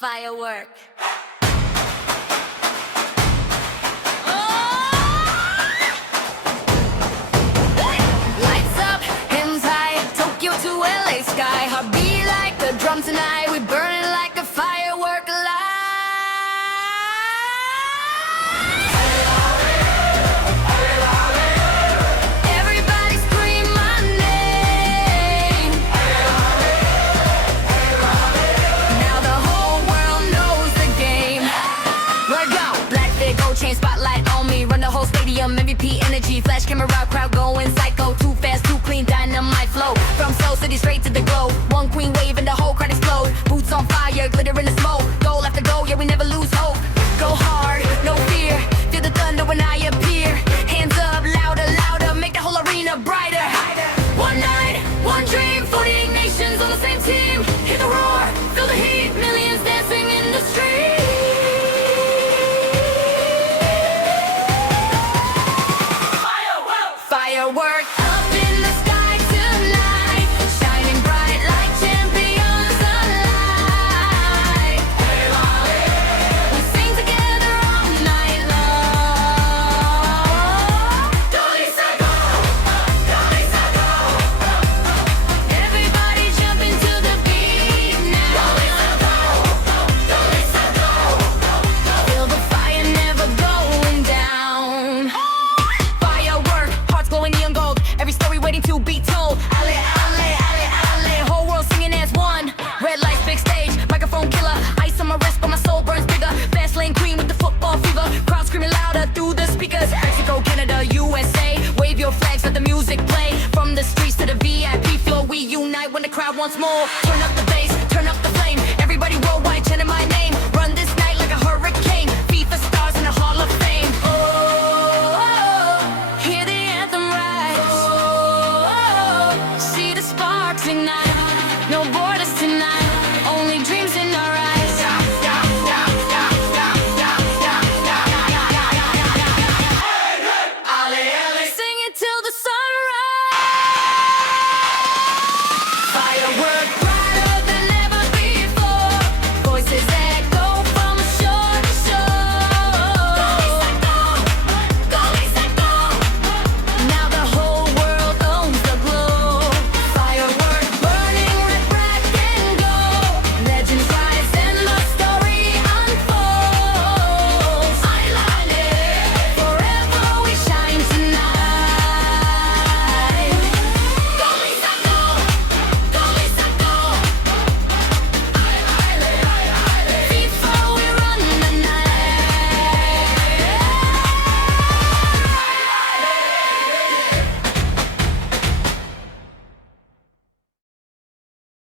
Firework. Lights up, hands high, Tokyo to LA sky. Heartbeat like the drum tonight. We burning like a firework alive. Everybody scream my name. Now the whole world knows the game. Where go? BLACKPINK, gold chain, spotlight on me. Run the whole stadium, MVP energy. Flash camera, crowd going psycho. Too fast, too clean, dynamite flow. From Seoul City straight to the globe. One queen wave and the whole crowd explode. Boots on fire, glitter in the smoke. Goal after goal, yeah, we never lose hope. Go hard, no fear. Feel the thunder when I appear. Hands up, louder, louder. Make the whole arena brighter. One night, one dream. 48 nations on the same team. Hear the roar, feel the heat. Millions dancing in the street. Firework up in the sky tonight, shining bright like champions alive. We sing together all night long. Everybody jump into the beat now. Feel the fire never going down. Firework, hearts glowing neon gold. Every story waiting to be told. Ale, ale, ale, ale. Whole world singing as one. Red lights, big stage, microphone killer. Ice on my wrist, but my soul burns bigger. Fast lane queen with the football fever. Crowd screaming louder through the speakers. Mexico, Canada, USA. Wave your flags, let the music play. From the streets to the VIP floor, we unite when the crowd wants more. Turn up the bass, turn up the flame. Everybody worldwide chanting my name. Run this night like a hurricane. FIFA stars in the Hall of Fame. Oh, hear the anthem rise. Oh, see the sparks ignite. No borders tonight, only dreams